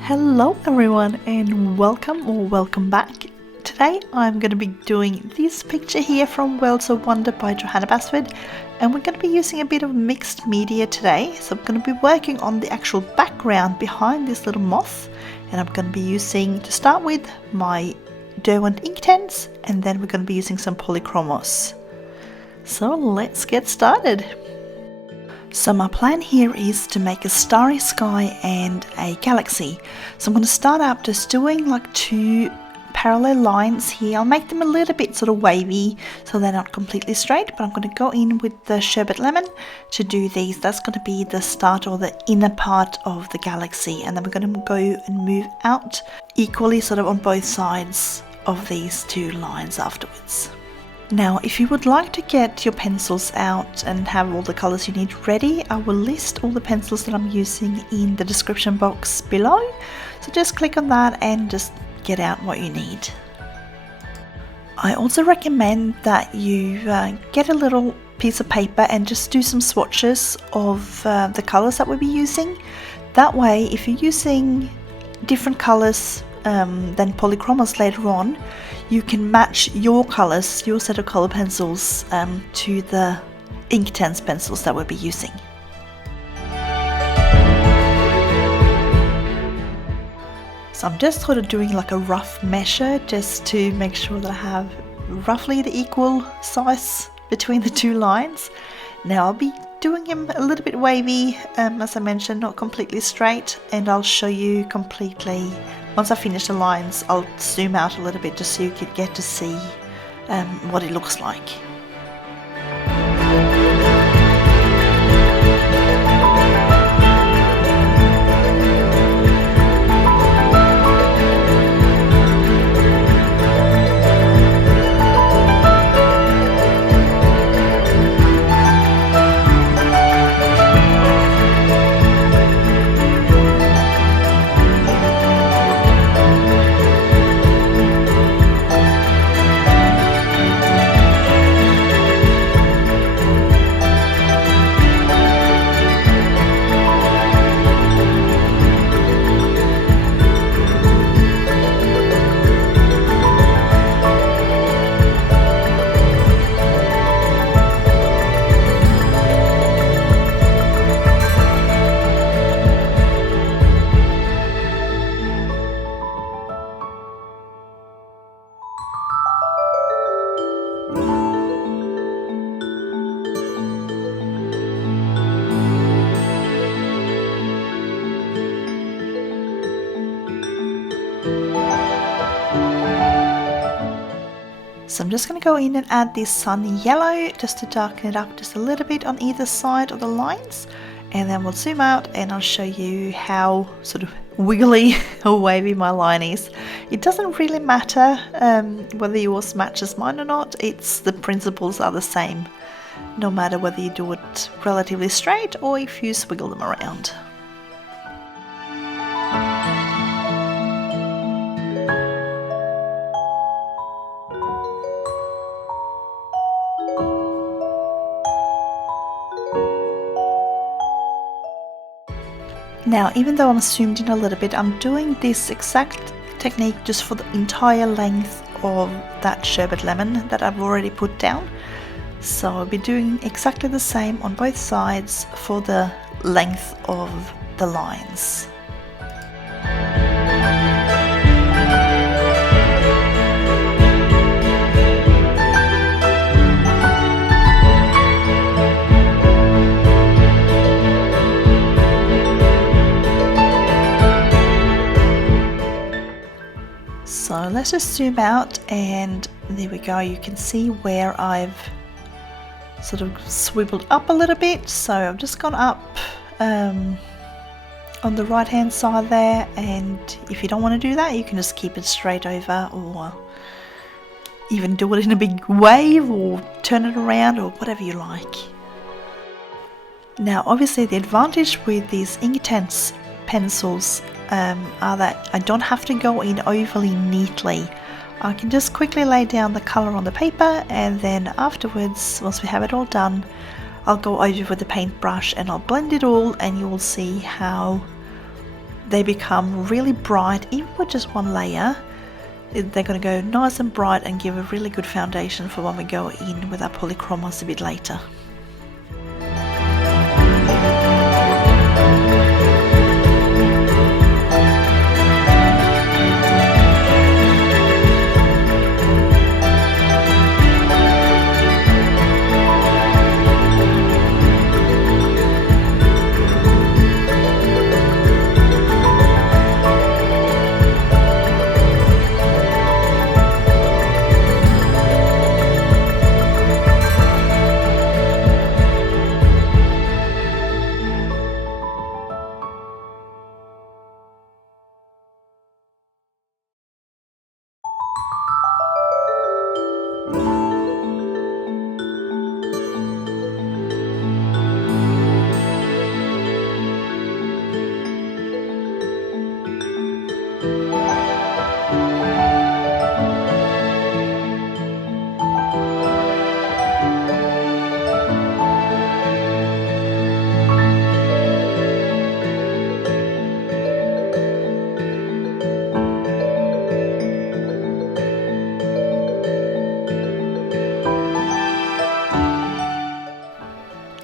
Hello everyone and welcome back. Today I'm going to be doing this picture here from Worlds of Wonder by Johanna Basford, and we're going to be using a bit of mixed media today. So I'm going to be working on the actual background behind this little moth, and I'm going to be using, to start with, my Derwent Inktense, and then we're going to be using some Polychromos. So let's get started. So my plan here is to make a starry sky and a galaxy. So I'm going to start out just doing like two parallel lines here. I'll make them a little bit sort of wavy so they're not completely straight, but I'm going to go in with the Sherbet Lemon to do these. That's going to be the start or the inner part of the galaxy, and then we're going to go and move out equally sort of on both sides of these two lines afterwards. Now, if you would like to get your pencils out and have all the colors you need ready, I will list all the pencils that I'm using in the description box below. So just click on that and just get out what you need. I also recommend that you get a little piece of paper and just do some swatches of the colors that we'll be using. That way, if you're using different colors than Polychromos later on, you can match your colors, your set of color pencils to the Inktense pencils that we'll be using. So I'm just sort of doing like a rough measure just to make sure that I have roughly the equal size between the two lines. Now I'll be doing them a little bit wavy, as I mentioned, not completely straight, and I'll show you completely. Once I finish the lines, I'll zoom out a little bit just so you can get to see what it looks like. So I'm just going to go in and add this sun yellow just to darken it up just a little bit on either side of the lines, and then we'll zoom out and I'll show you how sort of wiggly or wavy my line is. It doesn't really matter whether yours matches mine or not. It's the principles are the same no matter whether you do it relatively straight or if you swiggle them around. Now, even though I'm zoomed in a little bit, I'm doing this exact technique just for the entire length of that Sherbet Lemon that I've already put down. So I'll be doing exactly the same on both sides for the length of the lines. So let's just zoom out, and there we go. You can see where I've sort of swiveled up a little bit. So I've just gone up on the right hand side there, and if you don't want to do that, you can just keep it straight over, or even do it in a big wave or turn it around or whatever you like. Now obviously the advantage with these Inktense pencils are that I don't have to go in overly neatly I can just quickly lay down the colour on the paper, and then afterwards, once we have it all done, I'll go over with the paintbrush and I'll blend it all, and you will see how they become really bright even with just one layer. They're going to go nice and bright and give a really good foundation for when we go in with our polychromos a bit later.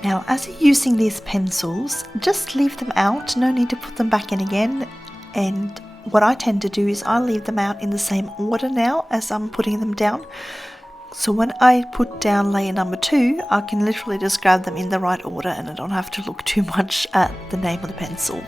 Now, as you're using these pencils, just leave them out, no need to put them back in again. And what I tend to do is I leave them out in the same order now as I'm putting them down. So when I put down layer number 2, I can literally just grab them in the right order and I don't have to look too much at the name of the pencil.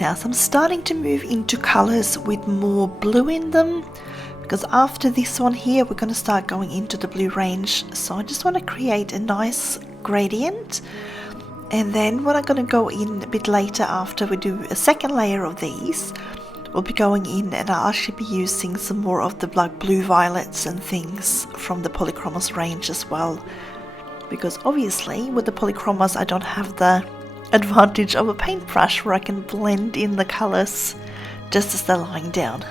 Now, so I'm starting to move into colors with more blue in them, because after this one here we're going to start going into the blue range. So I just want to create a nice gradient, and then when I'm going to go in a bit later after we do a second layer of these, we'll be going in and I'll actually be using some more of the blue violets and things from the Polychromos range as well, because obviously with the Polychromos I don't have the advantage of a paintbrush where I can blend in the colors just as they're lying down.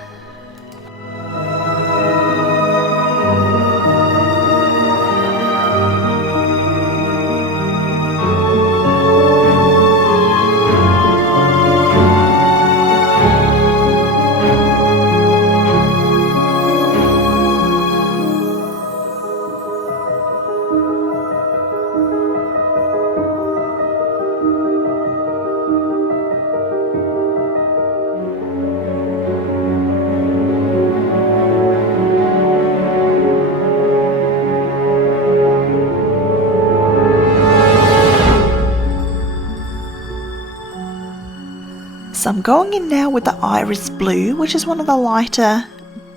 So I'm going in now with the Iris Blue, which is one of the lighter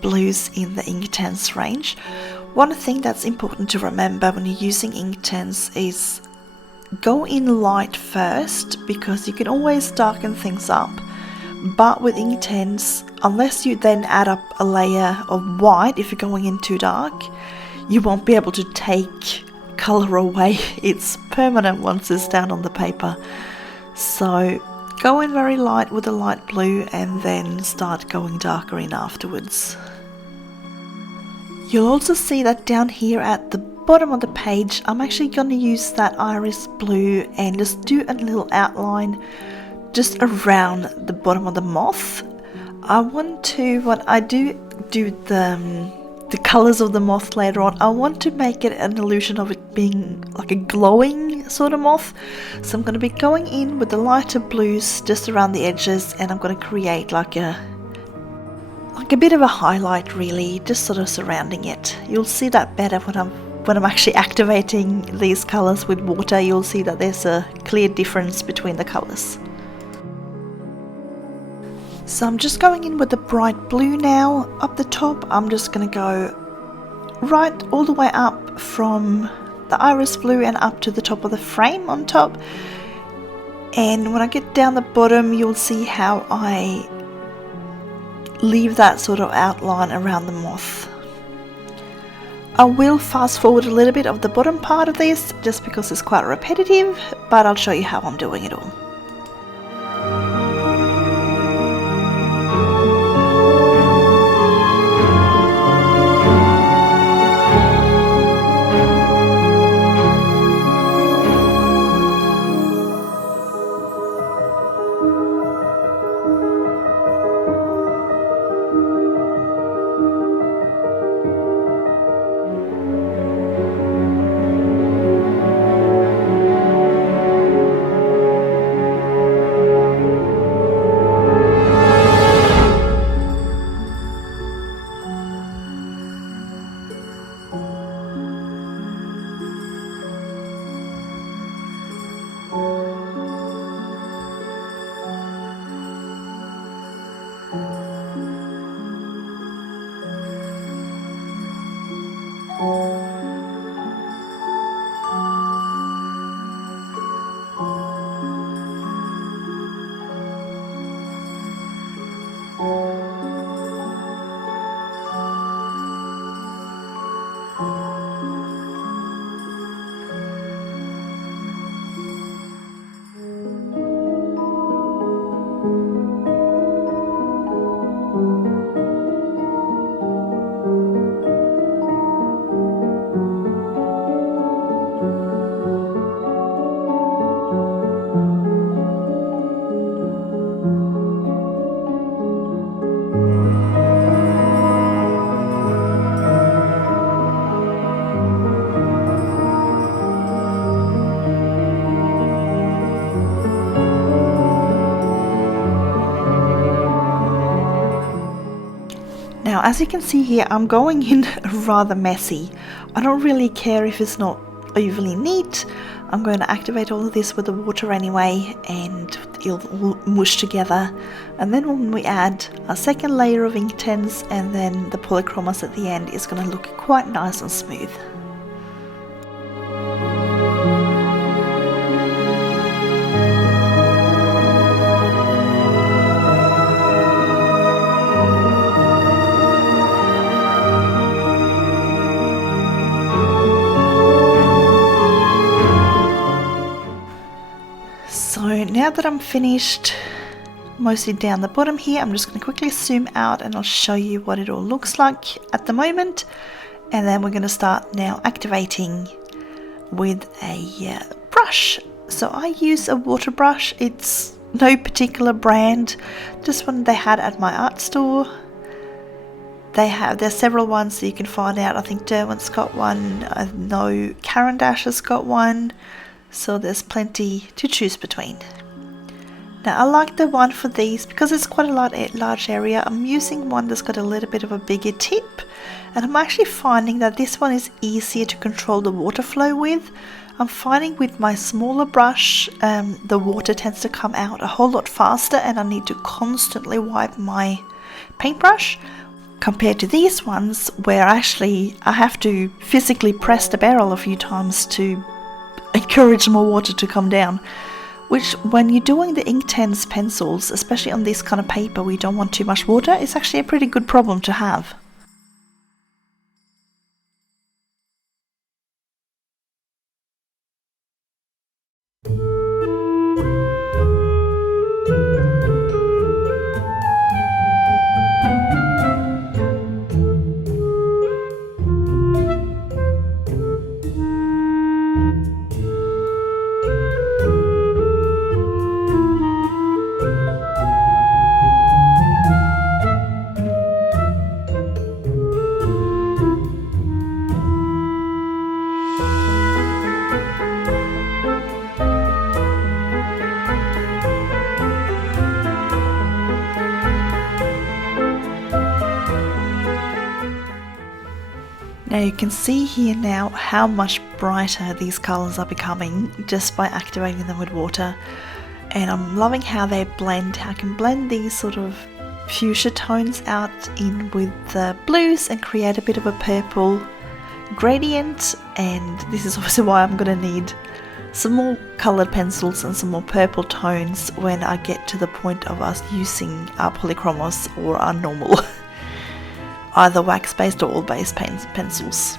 blues in the Inktense range. One thing that's important to remember when you're using Inktense is go in light first, because you can always darken things up. But with Inktense, unless you then add up a layer of white, if you're going in too dark, you won't be able to take colour away. It's permanent once it's down on the paper. So go in very light with a light blue and then start going darker in afterwards. You'll also see that down here at the bottom of the page, I'm actually going to use that Iris Blue and just do a little outline just around the bottom of the moth. I want to, when I do the colours of the moth later on, I want to make it an illusion of it being like a glowing sort of moth. So I'm going to be going in with the lighter blues just around the edges, and I'm going to create like a bit of a highlight, really, just sort of surrounding it. You'll see that better when I'm actually activating these colours with water. You'll see that there's a clear difference between the colours. So I'm just going in with the bright blue now. Up the top, I'm just going to go right all the way up from the Iris Blue and up to the top of the frame on top. And when I get down the bottom, you'll see how I leave that sort of outline around the moth. I will fast forward a little bit of the bottom part of this just because it's quite repetitive, but I'll show you how I'm doing it all. Now, as you can see here, I'm going in rather messy. I don't really care if it's not overly neat. I'm going to activate all of this with the water anyway, and it'll mush together. And then when we add a second layer of Inktense and then the Polychromos at the end, it's going to look quite nice and smooth. So now that I'm finished mostly down the bottom here, I'm just going to quickly zoom out and I'll show you what it all looks like at the moment. And then we're going to start now activating with a brush. So I use a water brush. It's no particular brand, just one they had at my art store. There's several ones that you can find out. I think Derwent's got one. I know Caran d'Ache has got one. So there's plenty to choose between. Now I like the one for these because it's quite a large area. I'm using one that's got a little bit of a bigger tip, and I'm actually finding that this one is easier to control the water flow with. I'm finding with my smaller brush, the water tends to come out a whole lot faster and I need to constantly wipe my paintbrush, compared to these ones where actually I have to physically press the barrel a few times to encourage more water to come down. Which, when you're doing the Inktense pencils, especially on this kind of paper where you don't want too much water, is actually a pretty good problem to have. Now you can see here now how much brighter these colours are becoming just by activating them with water, and I'm loving how they blend. I can blend these sort of fuchsia tones out in with the blues and create a bit of a purple gradient, and this is also why I'm going to need some more coloured pencils and some more purple tones when I get to the point of us using our Polychromos or our normal either wax-based or oil-based pencils.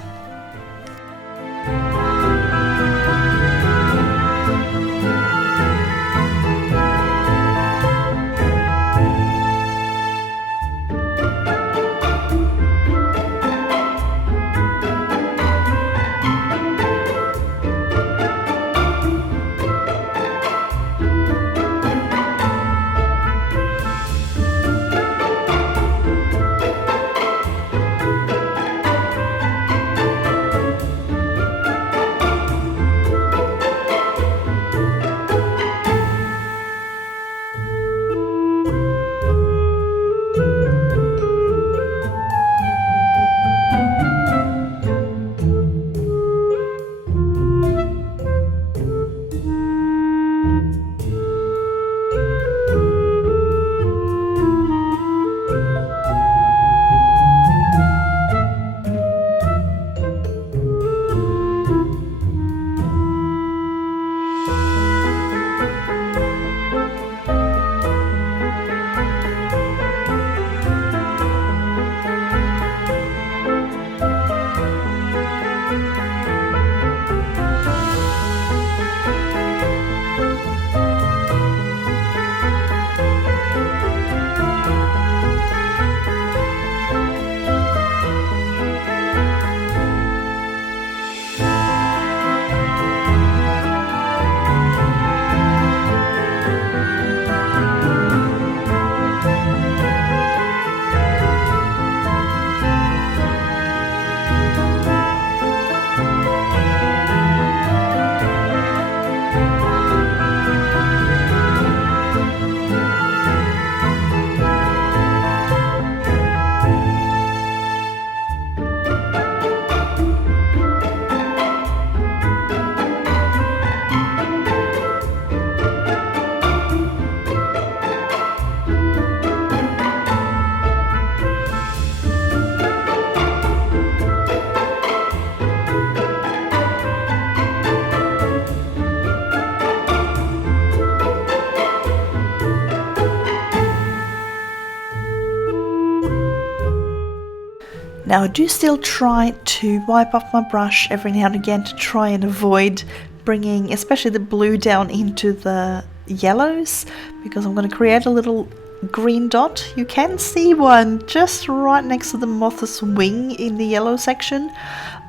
Now I do still try to wipe off my brush every now and again to try and avoid bringing especially the blue down into the yellows, because I'm going to create a little green dot. You can see one just right next to the moth's wing in the yellow section.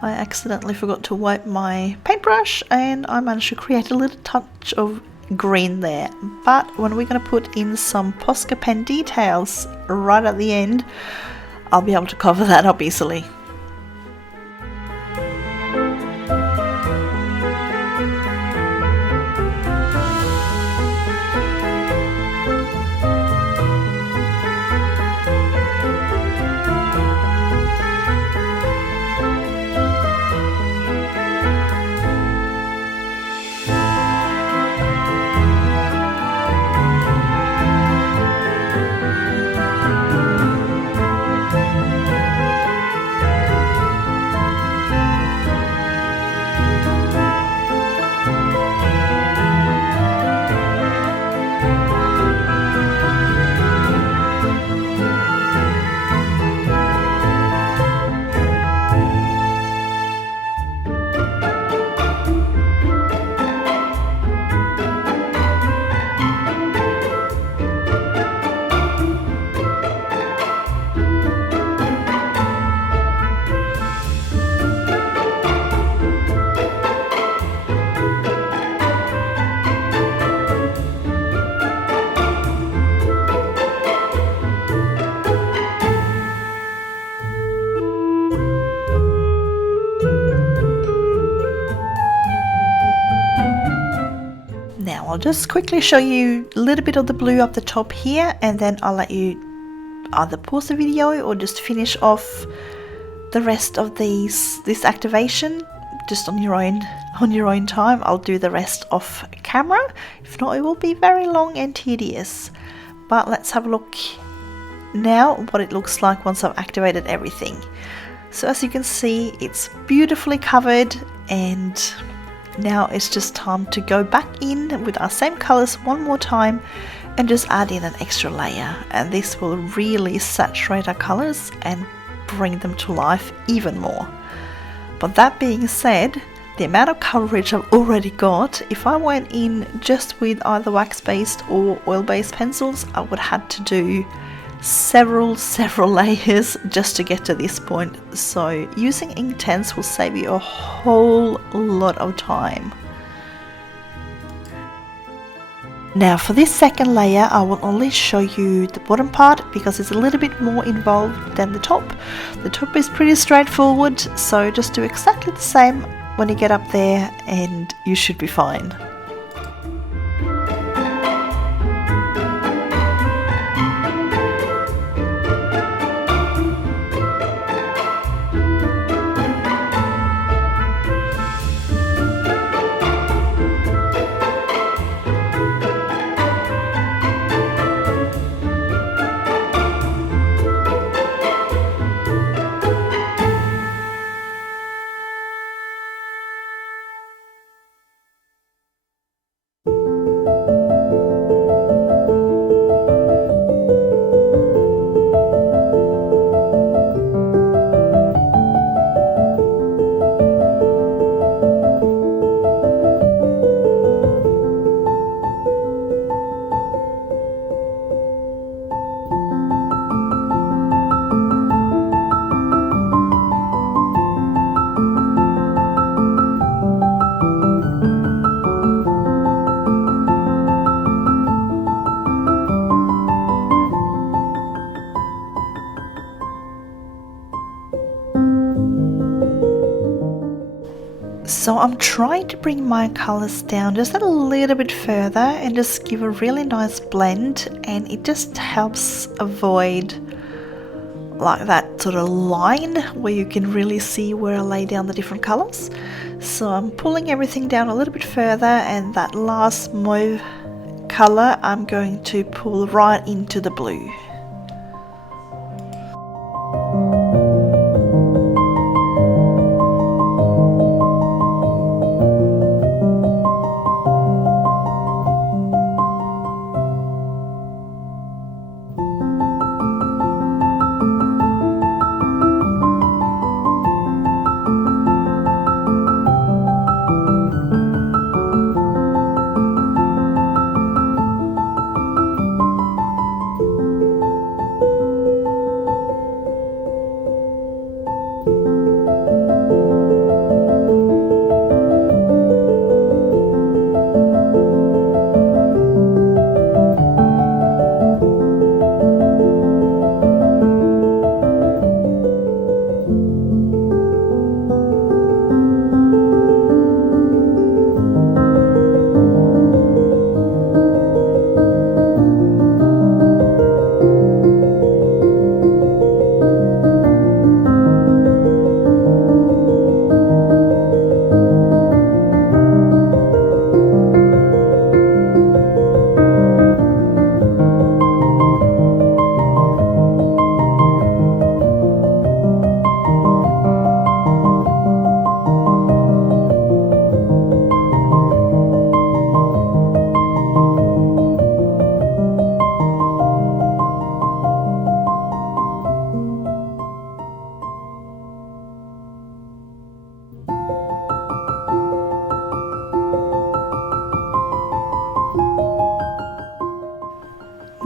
I accidentally forgot to wipe my paintbrush and I managed to create a little touch of green there. But when we're going to put in some Posca pen details right at the end, I'll be able to cover that up easily. I'll just quickly show you a little bit of the blue up the top here, and then I'll let you either pause the video or just finish off the rest of this activation just on your own time. I'll do the rest off camera. If not, it will be very long and tedious. But let's have a look now what it looks like once I've activated everything. So as you can see, it's beautifully covered, and now it's just time to go back in with our same colors one more time and just add in an extra layer, and this will really saturate our colors and bring them to life even more. But that being said, the amount of coverage I've already got, if I went in just with either wax-based or oil-based pencils, I would have had to do several layers just to get to this point. So using Inktense will save you a whole lot of time. Now for this second layer, I will only show you the bottom part because it's a little bit more involved than the top. The top is pretty straightforward, so just do exactly the same when you get up there and you should be fine. So I'm trying to bring my colors down just a little bit further and just give a really nice blend, and it just helps avoid like that sort of line where you can really see where I lay down the different colors. So I'm pulling everything down a little bit further, and that last mauve color I'm going to pull right into the blue.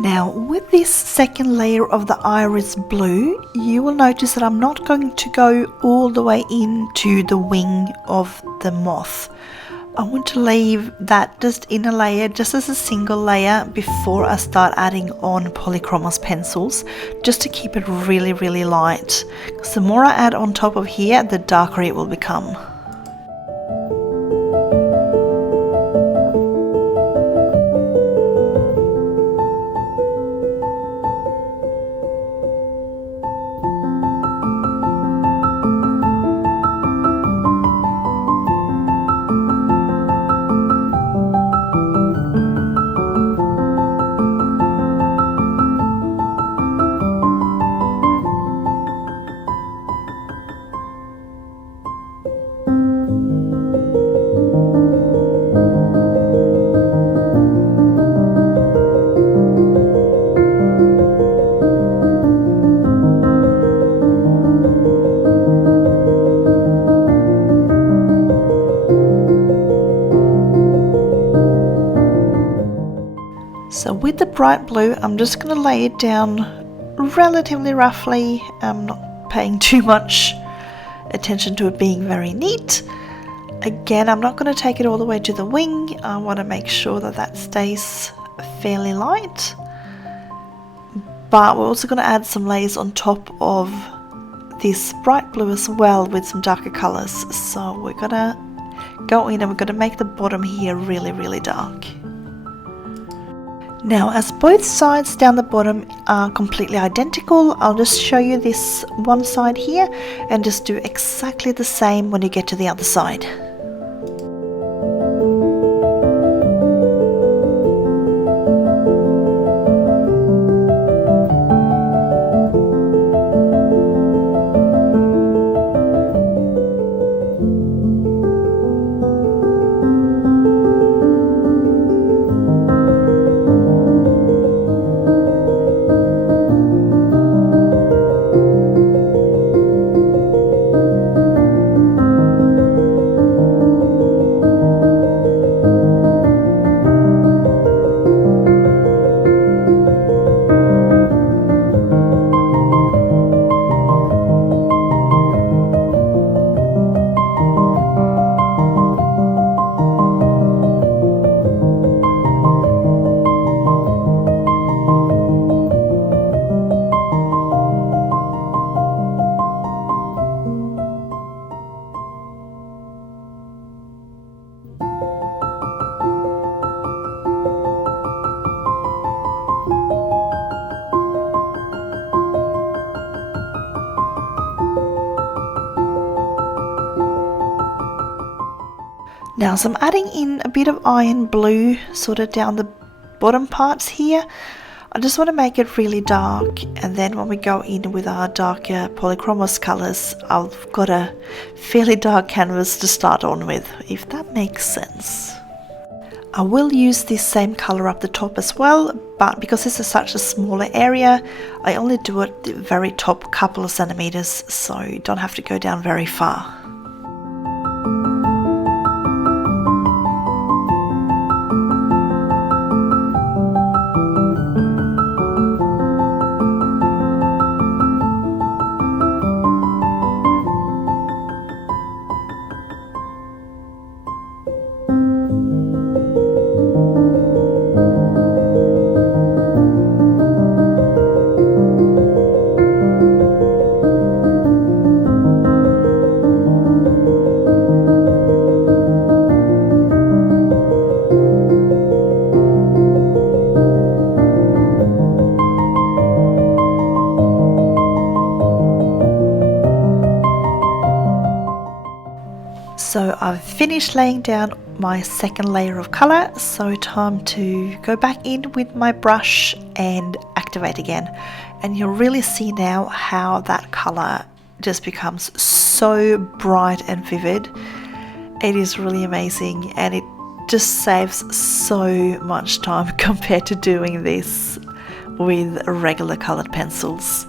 Now with this second layer of the iris blue, you will notice that I'm not going to go all the way into the wing of the moth. I want to leave that just in a layer, just as a single layer before I start adding on Polychromos pencils, just to keep it really, really light. Because the more I add on top of here, the darker it will become. So with the bright blue, I'm just going to lay it down relatively roughly. I'm not paying too much attention to it being very neat. Again, I'm not going to take it all the way to the wing. I want to make sure that that stays fairly light. But we're also going to add some layers on top of this bright blue as well with some darker colors. So we're going to go in and we're going to make the bottom here really, really dark. Now, as both sides down the bottom are completely identical, I'll just show you this one side here and just do exactly the same when you get to the other side. Now, so I'm adding in a bit of iron blue sort of down the bottom parts here. I just want to make it really dark, and then when we go in with our darker Polychromos colors, I've got a fairly dark canvas to start on with, if that makes sense. I will use this same color up the top as well, but because this is such a smaller area, I only do it the very top couple of centimeters, so you don't have to go down very far. So I've finished laying down my second layer of color, so time to go back in with my brush and activate again. And you'll really see now how that color just becomes so bright and vivid. It is really amazing, and it just saves so much time compared to doing this with regular colored pencils.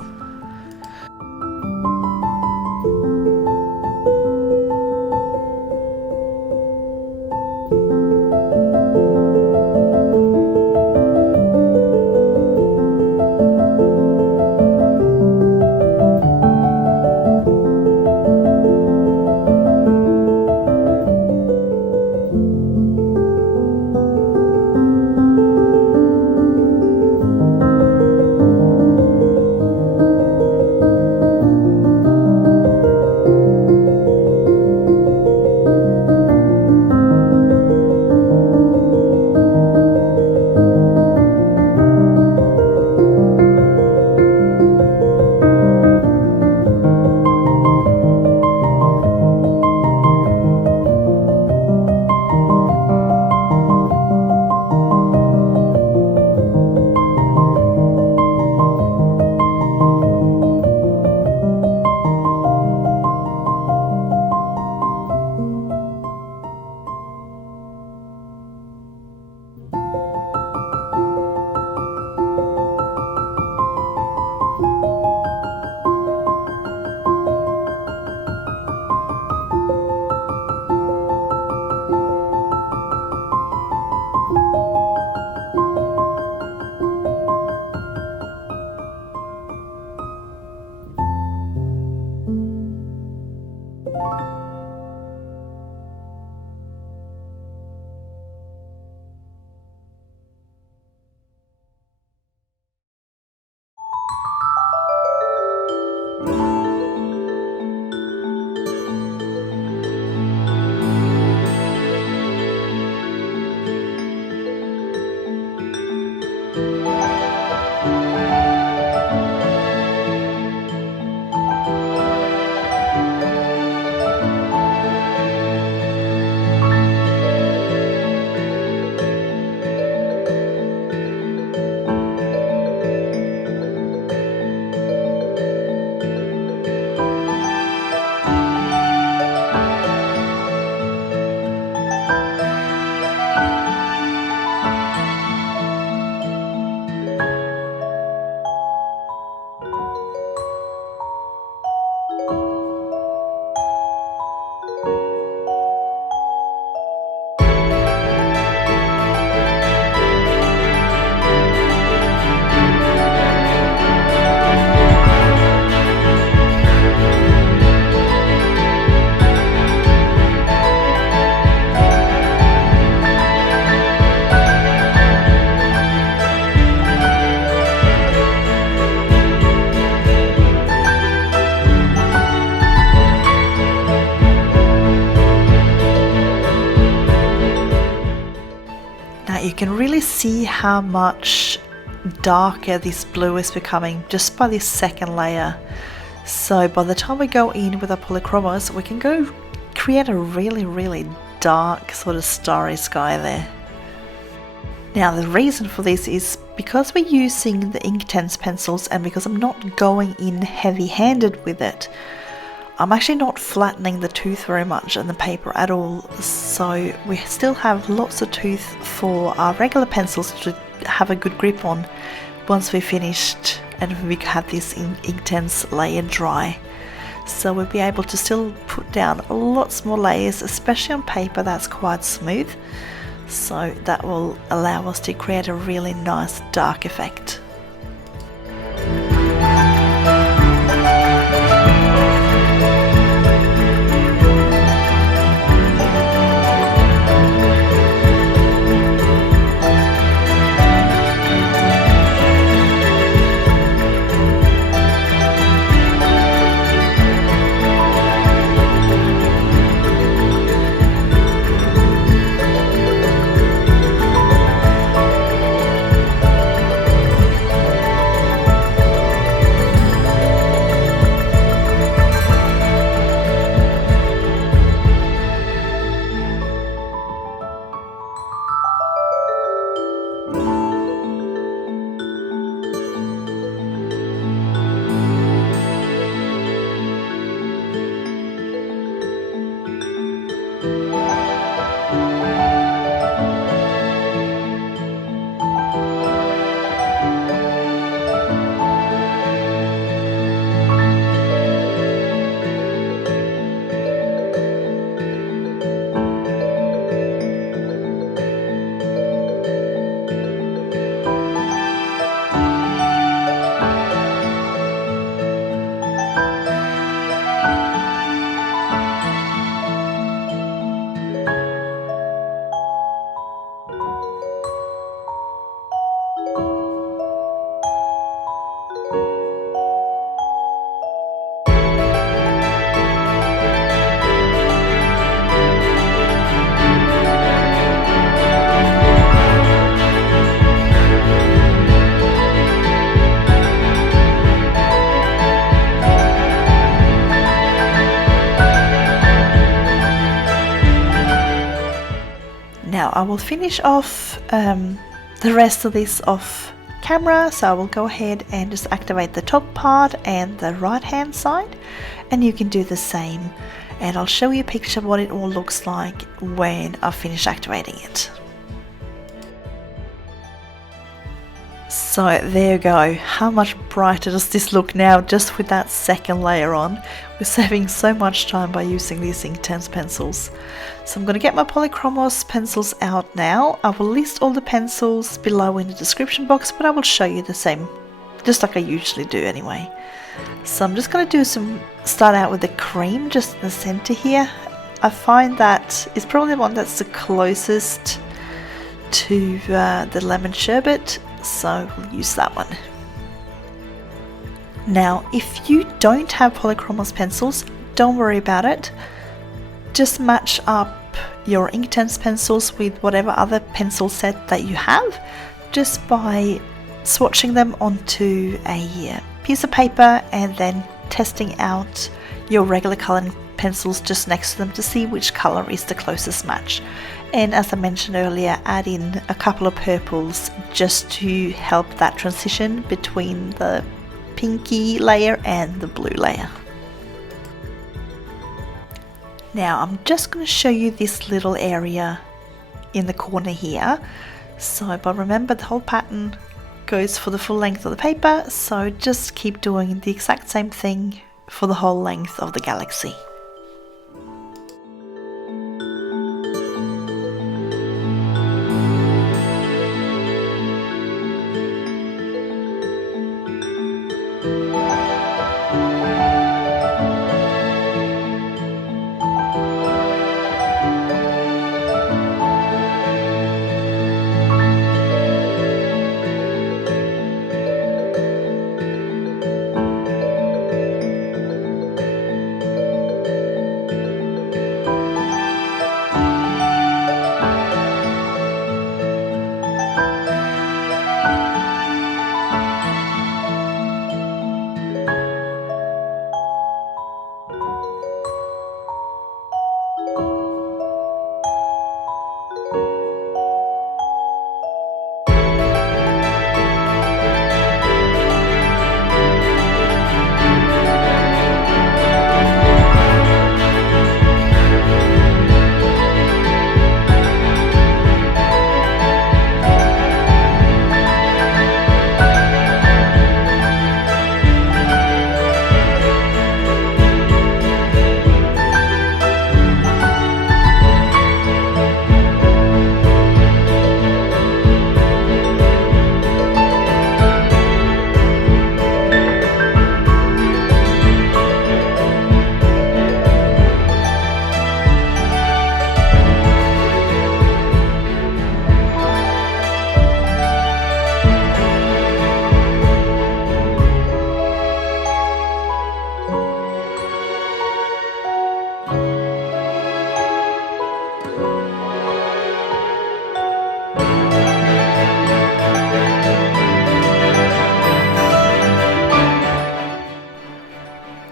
Now you can really see how much darker this blue is becoming just by this second layer. So by the time we go in with our polychromos, we can go create a really dark sort of starry sky there. Now the reason for this is because we're using the Inktense pencils and because I'm not going in heavy-handed with it, I'm actually not flattening the tooth very much on the paper at all, so we still have lots of tooth for our regular pencils to have a good grip on once we're finished and we have this Inktense layer dry. So we'll be able to still put down lots more layers, especially on paper that's quite smooth. So that will allow us to create a really nice dark effect. Now I will finish off the rest of this off camera, so I will go ahead and just activate the top part and the right hand side, and you can do the same, and I'll show you a picture of what it all looks like when I've finished activating it. So there you go. How much brighter does this look now just with that second layer on? We're saving so much time by using these Inktense pencils. So I'm going to get my Polychromos pencils out now. I will list all the pencils below in the description box, but I will show you the same, just like I usually do anyway. So I'm just going to start out with the cream just in the center here. I find that it's probably the one that's the closest to the lemon sherbet, so we'll use that one. Now if you don't have Polychromos pencils, don't worry about it. Just match up your Inktense pencils with whatever other pencil set that you have, just by swatching them onto a piece of paper and then testing out your regular coloring pencils just next to them to see which color is the closest match. And as I mentioned earlier, add in a couple of purples just to help that transition between the pinky layer and the blue layer. Now I'm just going to show you this little area in the corner here. But remember, the whole pattern goes for the full length of the paper, so just keep doing the exact same thing for the whole length of the galaxy.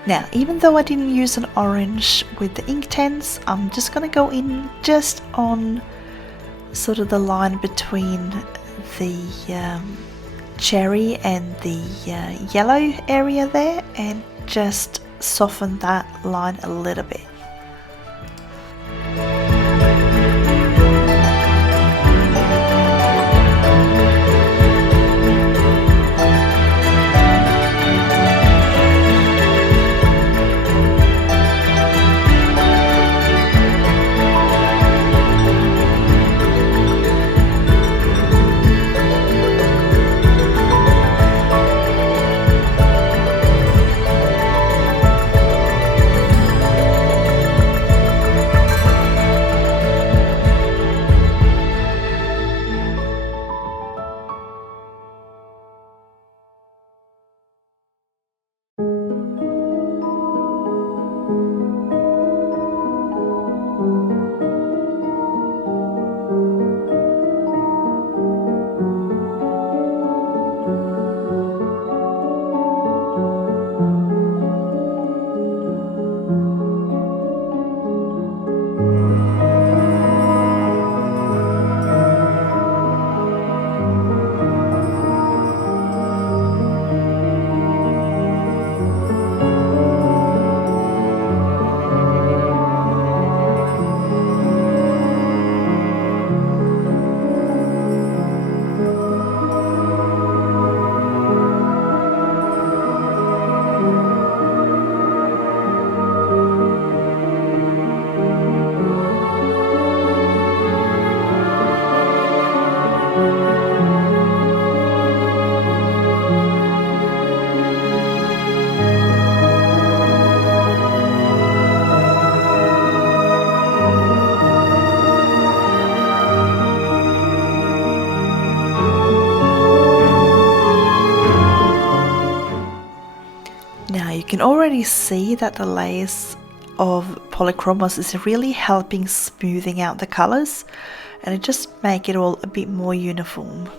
Now, even though I didn't use an orange with the Inktense, I'm just going to go in just on sort of the line between the cherry and the yellow area there, and just soften that line a little bit. Now you can already see that the layers of Polychromos is really helping smoothing out the colors, and it just make it all a bit more uniform.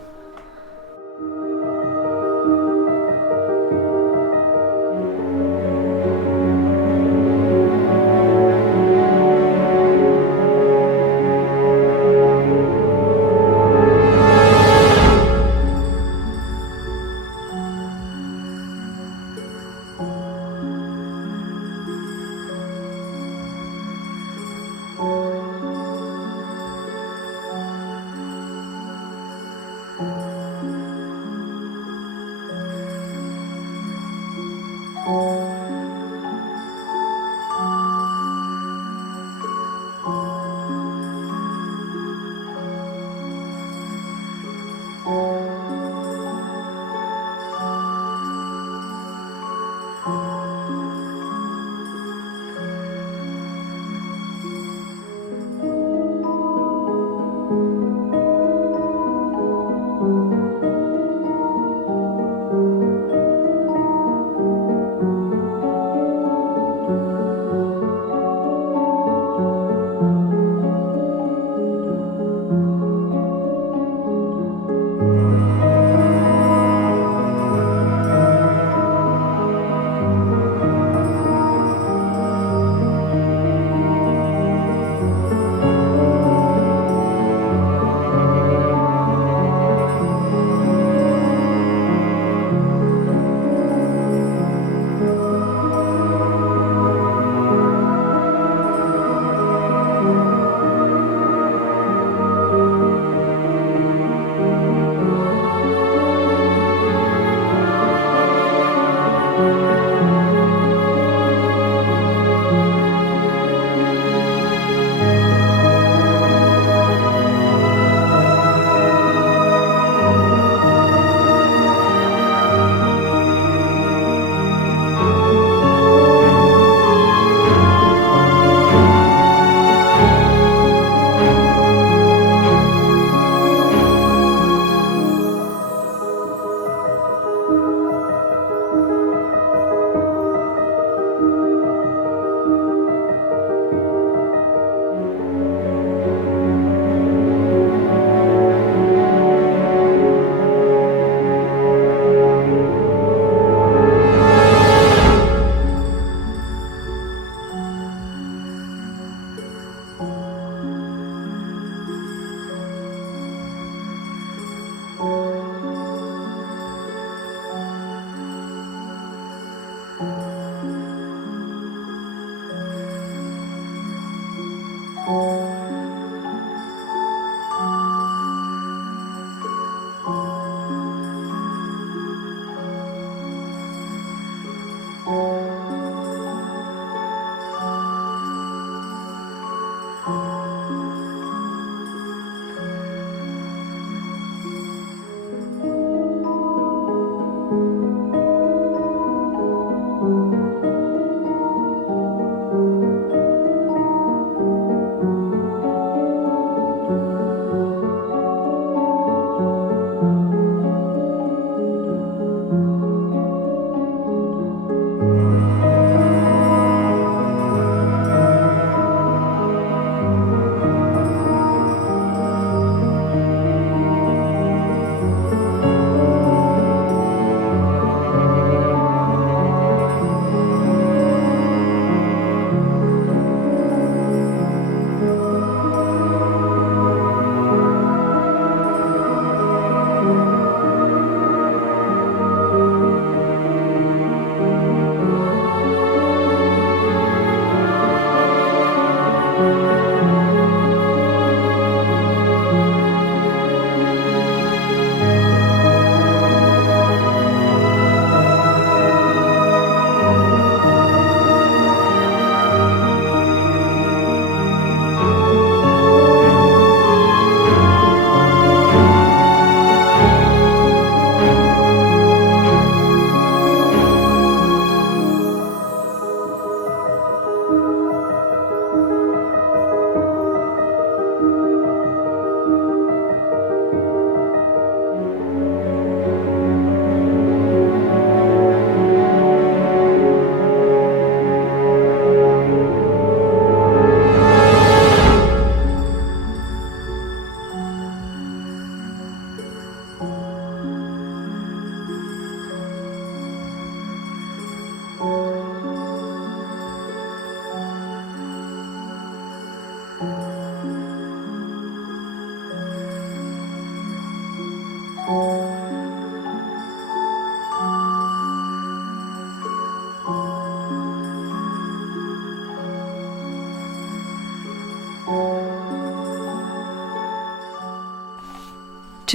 To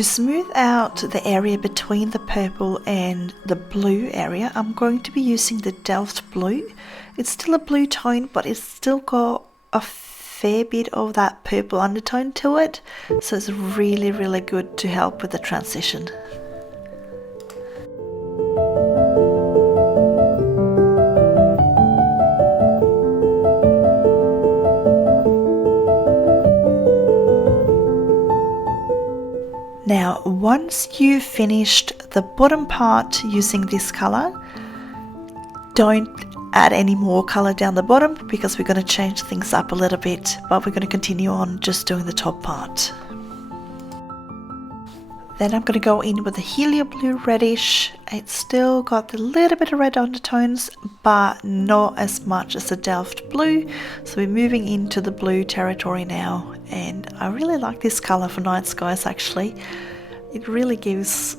smooth out the area between the purple and the blue area, I'm going to be using the Delft Blue. It's still a blue tone, but it's still got a fair bit of that purple undertone to it, so it's really, really good to help with the transition. Now, once you've finished the bottom part using this color, don't add any more color down the bottom because we're going to change things up a little bit, but we're going to continue on just doing the top part. Then I'm going to go in with the Helioblue Reddish. It's still got a little bit of red undertones, but not as much as the Delft Blue. So we're moving into the blue territory now, and I really like this color for night skies actually. It really gives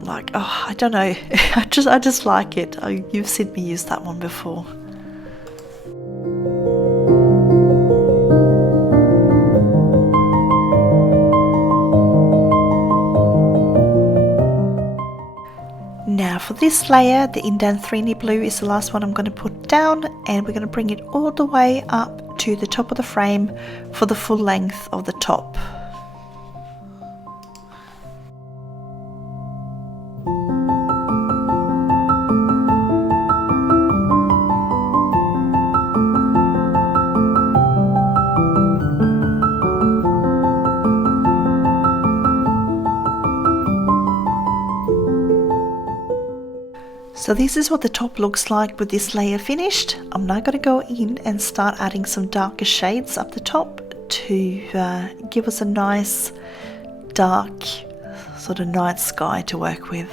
like, oh, I don't know, I just like it. You've seen me use that one before. Now for this layer, the Inktense Blue is the last one I'm going to put down, and we're going to bring it all the way up to the top of the frame for the full length of the top. So this is what the top looks like with this layer finished. I'm now going to go in and start adding some darker shades up the top to give us a nice dark sort of night sky to work with.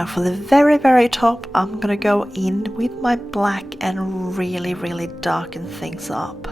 Now for the very top, I'm gonna go in with my black and really darken things up.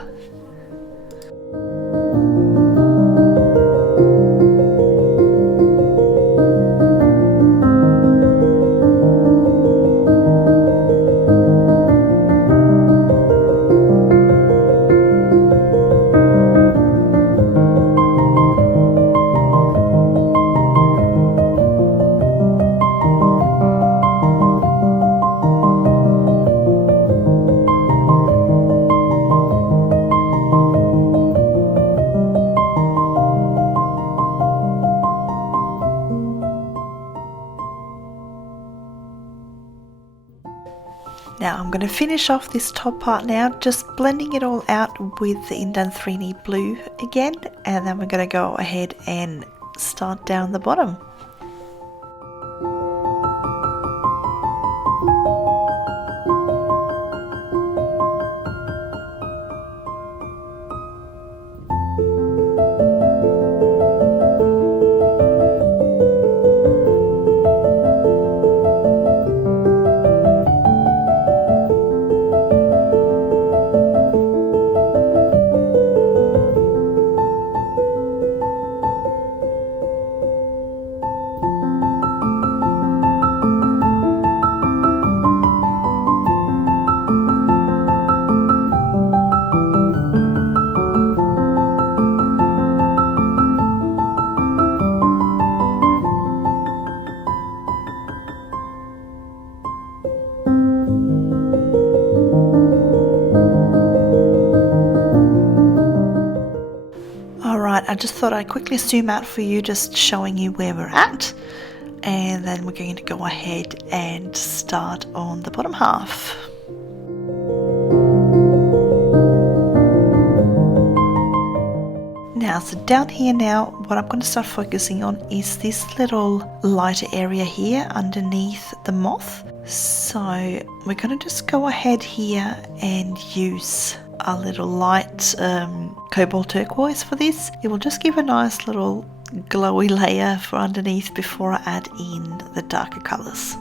Now I'm going to finish off this top part now, just blending it all out with the Inktense 3D Blue again, and then we're going to go ahead and start down the bottom. I just thought I'd quickly zoom out for you, just showing you where we're at, and then we're going to go ahead and start on the bottom half. Now, so down here now, what I'm going to start focusing on is this little lighter area here underneath the moth. So we're going to just go ahead here and use a little light cobalt turquoise for this. It will just give a nice little glowy layer for underneath before I add in the darker colours.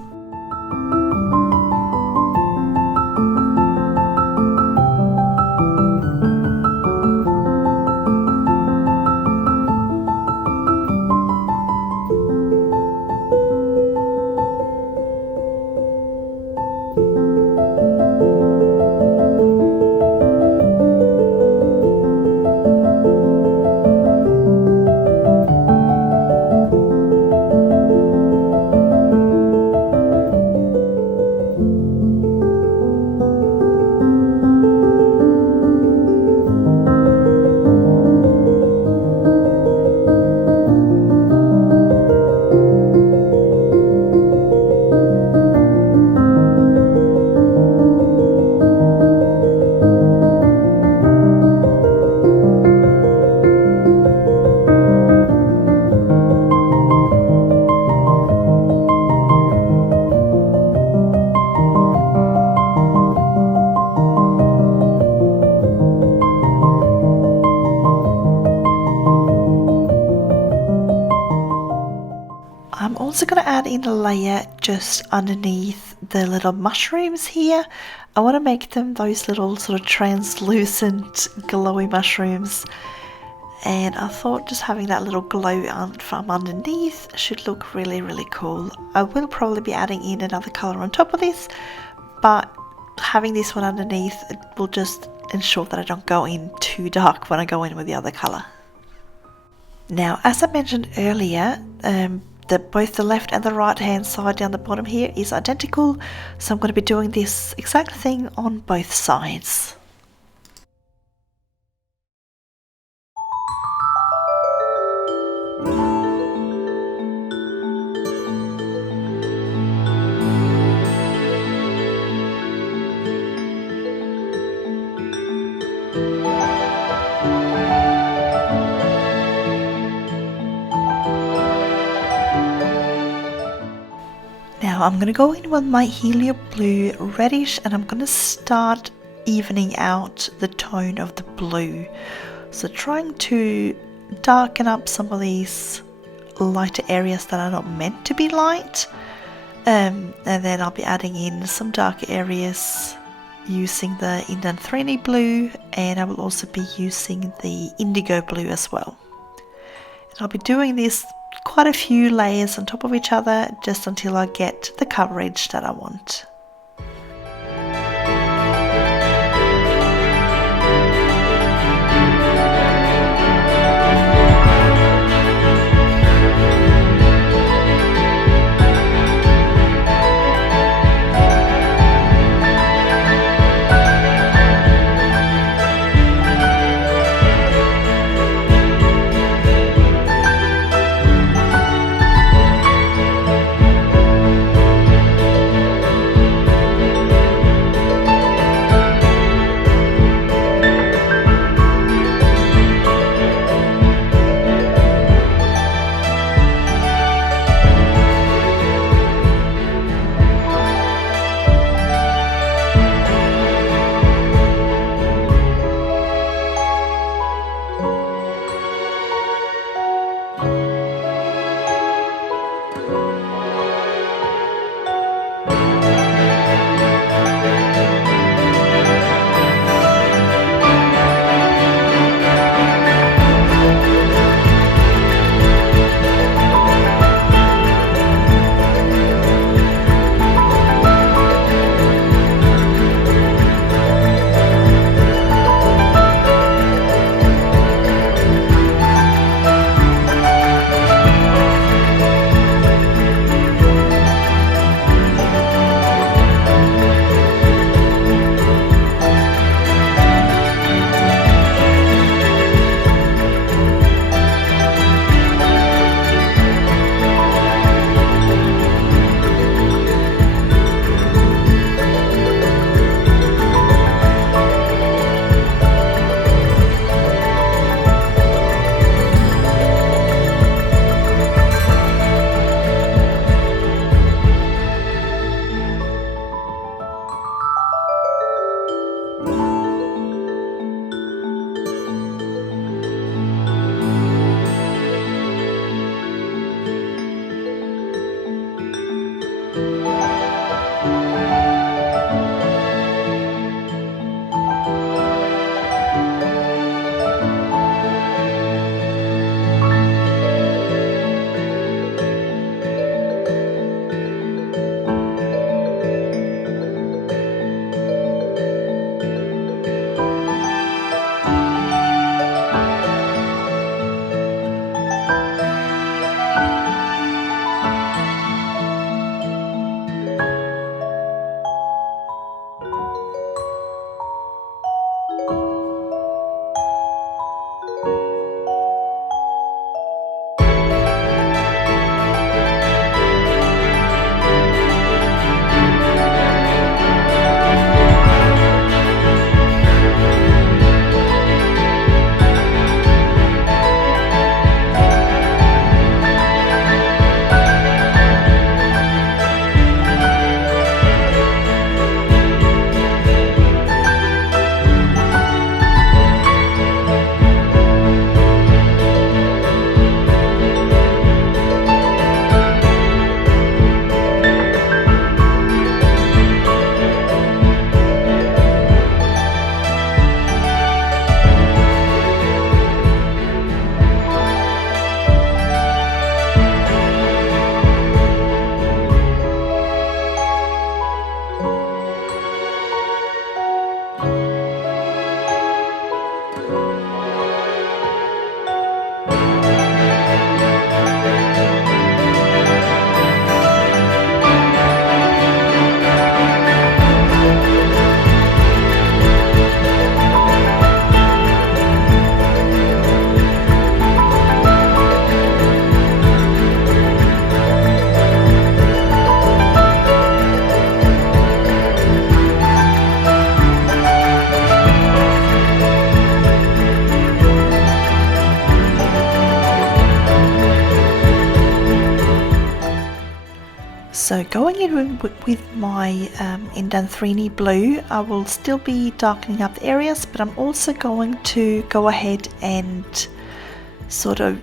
I'm also going to add in a layer just underneath the little mushrooms here. I want to make them those little sort of translucent glowy mushrooms, and I thought just having that little glow from underneath should look really cool. I will probably be adding in another colour on top of this, but having this one underneath, it will just ensure that I don't go in too dark when I go in with the other colour. Now, as I mentioned earlier, both the left and the right hand side down the bottom here is identical, so I'm going to be doing this exact thing on both sides. Now I'm going to go in with my Helioblue Reddish, and I'm going to start evening out the tone of the blue. So trying to darken up some of these lighter areas that are not meant to be light, And then I'll be adding in some darker areas using the Inktense blue, and I will also be using the indigo blue as well. And I'll be doing this quite a few layers on top of each other just until I get the coverage that I want. So going in with my Inktense blue, I will still be darkening up the areas, but I'm also going to go ahead and sort of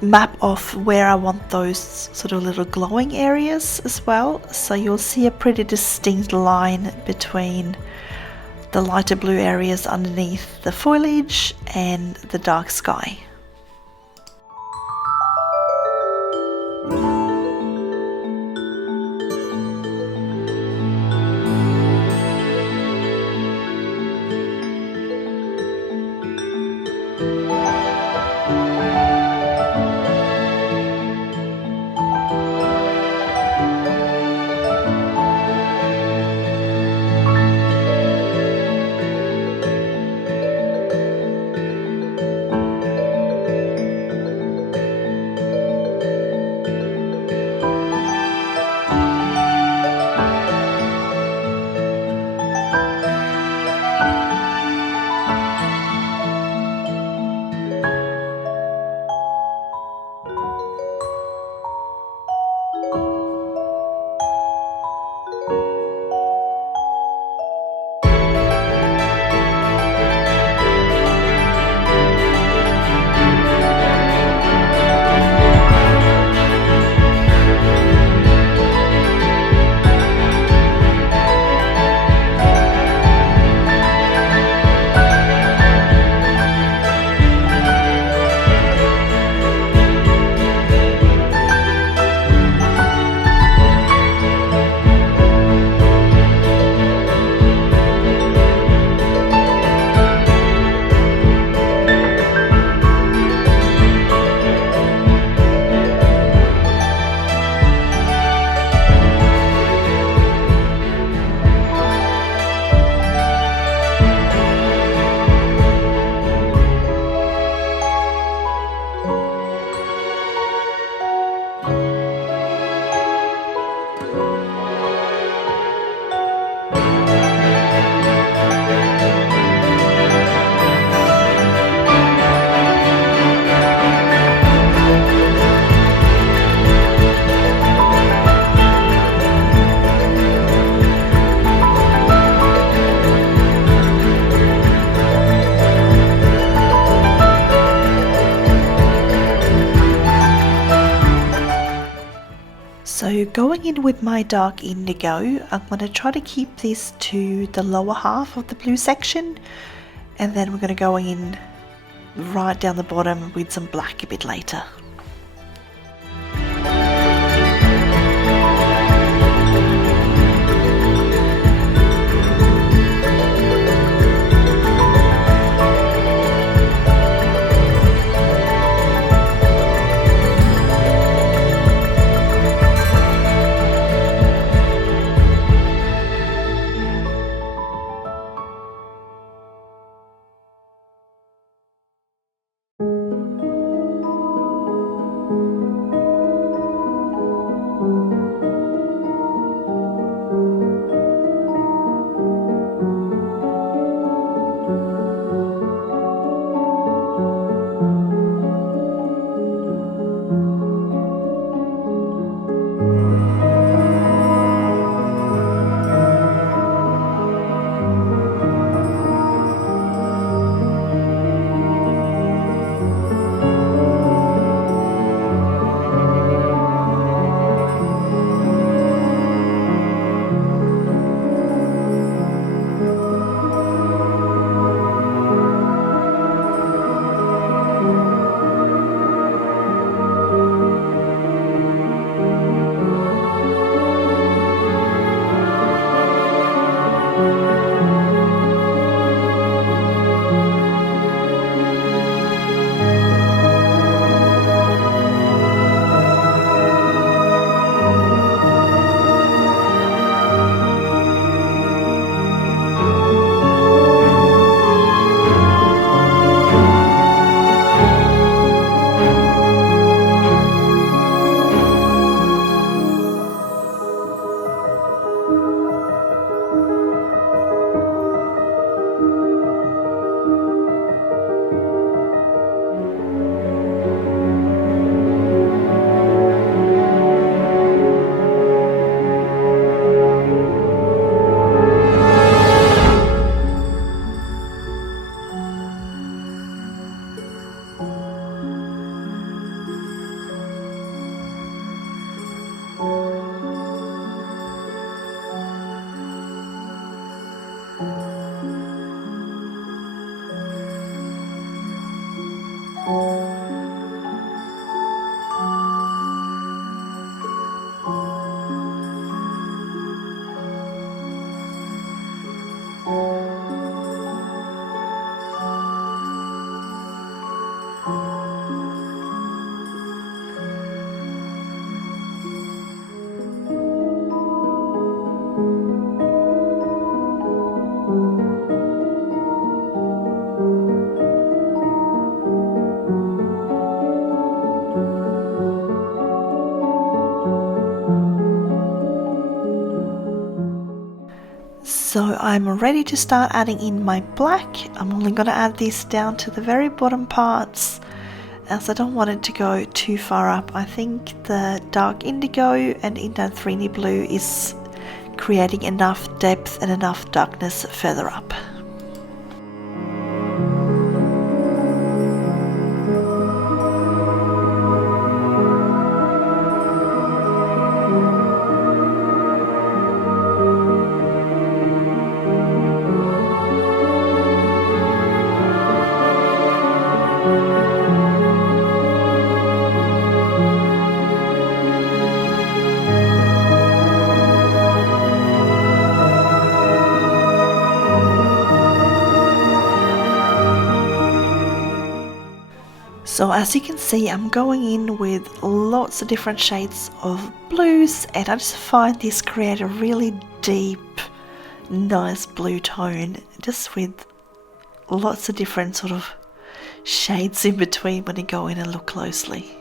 map off where I want those sort of little glowing areas as well. So you'll see a pretty distinct line between the lighter blue areas underneath the foliage and the dark sky. So going in with my dark indigo, I'm going to try to keep this to the lower half of the blue section, and then we're going to go in right down the bottom with some black a bit later. So I'm ready to start adding in my black. I'm only going to add this down to the very bottom parts as I don't want it to go too far up. I think the dark indigo and Inktense blue is creating enough depth and enough darkness further up. So as you can see, I'm going in with lots of different shades of blues, and I just find this create a really deep, nice blue tone, just with lots of different sort of shades in between when you go in and look closely.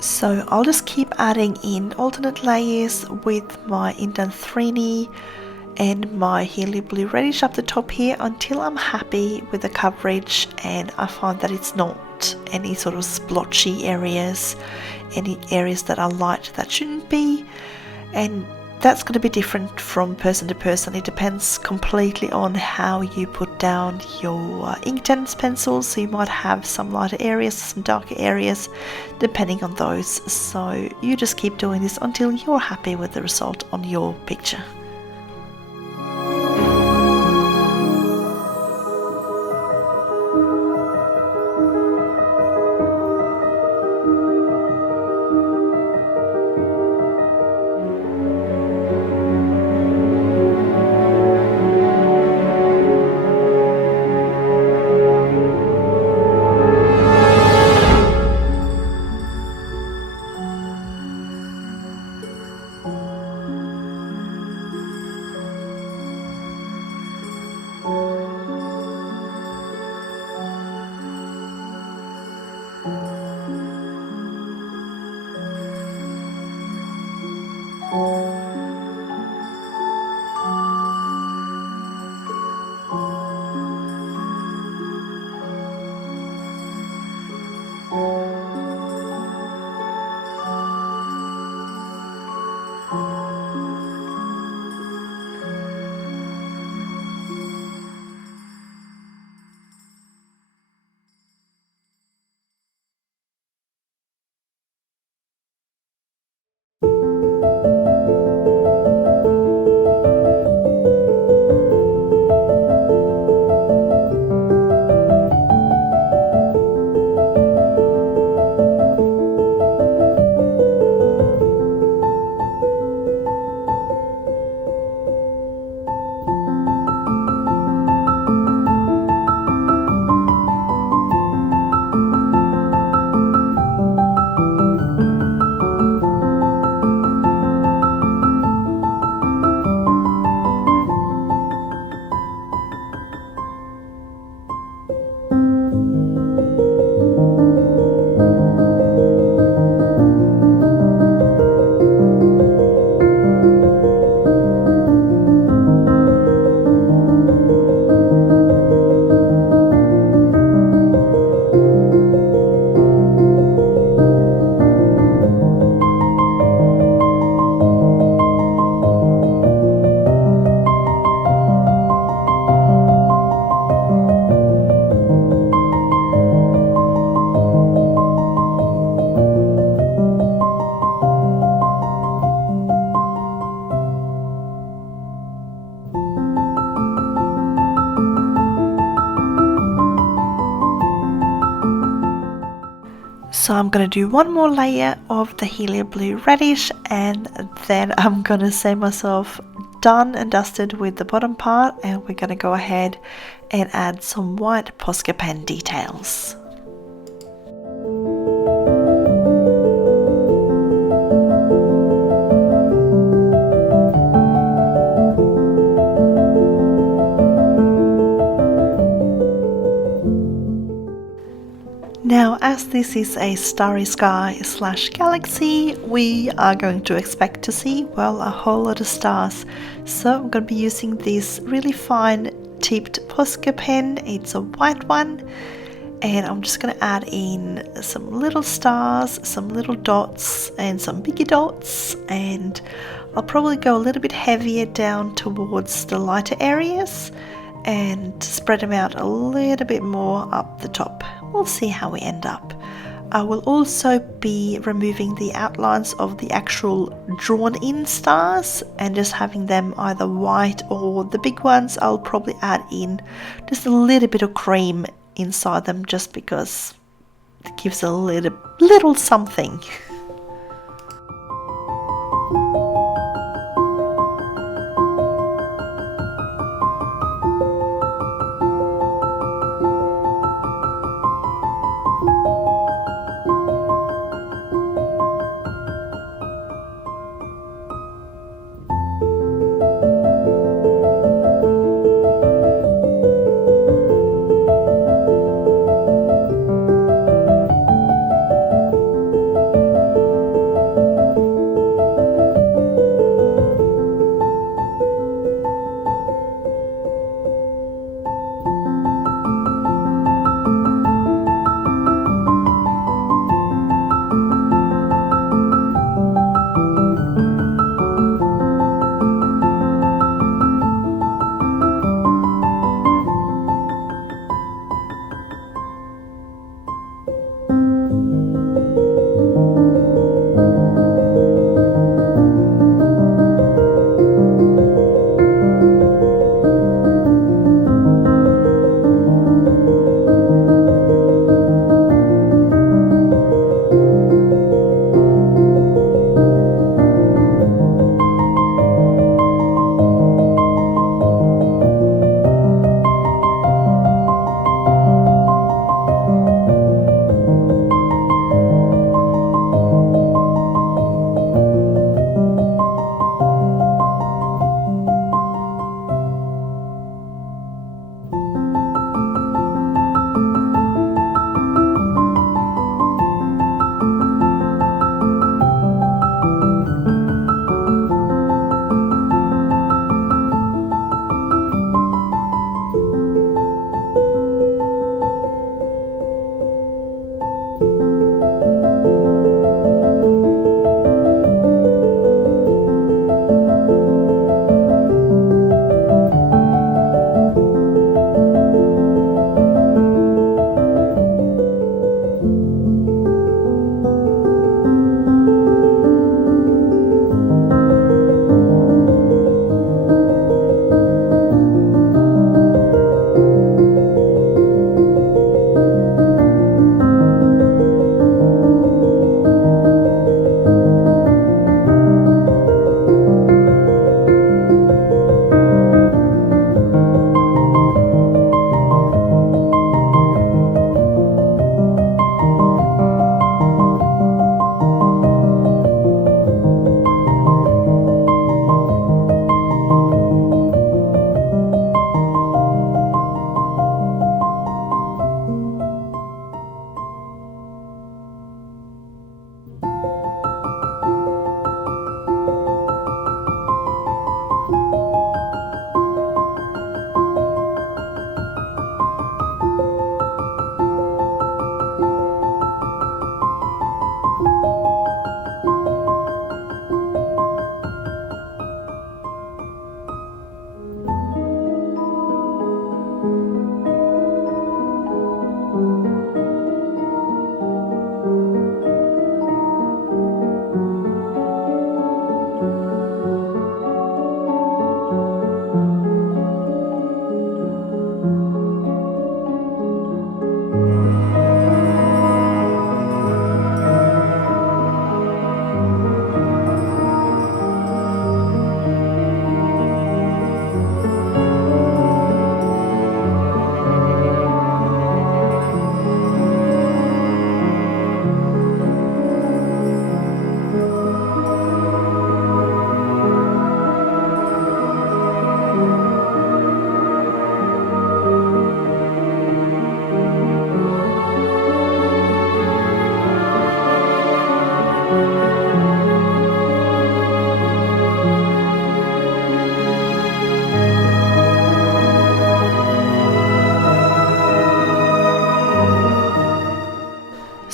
So I'll just keep adding in alternate layers with my Inktense and my Helioblue Reddish up the top here until I'm happy with the coverage and I find that it's not any sort of splotchy areas, any areas that are light that shouldn't be, and that's going to be different from person to person. It depends completely on how you put down your Inktense pencils. So you might have some lighter areas, some darker areas, depending on those. So you just keep doing this until you're happy with the result on your picture. So I'm going to do one more layer of the Helioblue Reddish, and then I'm going to say myself done and dusted with the bottom part, and we're going to go ahead and add some white Posca pen details. Now, as this is a starry sky / galaxy, we are going to expect to see, well, a whole lot of stars. So I'm going to be using this really fine tipped Posca pen. It's a white one, and I'm just going to add in some little stars, some little dots, and some bigger dots, and I'll probably go a little bit heavier down towards the lighter areas and spread them out a little bit more up the top. We'll see how we end up. I will also be removing the outlines of the actual drawn in stars and just having them either white, or the big ones I'll probably add in just a little bit of cream inside them, just because it gives a little something.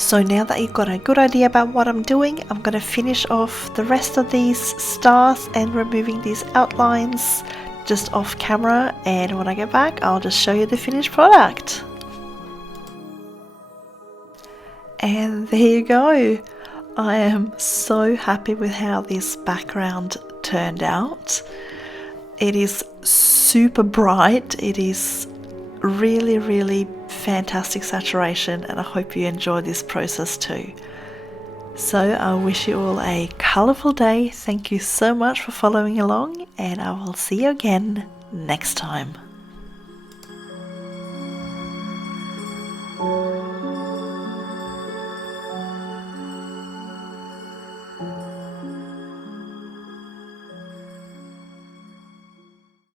So now that you've got a good idea about what I'm doing, I'm going to finish off the rest of these stars and removing these outlines just off camera, and when I get back I'll just show you the finished product. And there you go. I am so happy with how this background turned out. It is super bright. It is really fantastic saturation, and I hope you enjoy this process too. So I wish you all a colourful day. Thank you so much for following along, and I will see you again next time.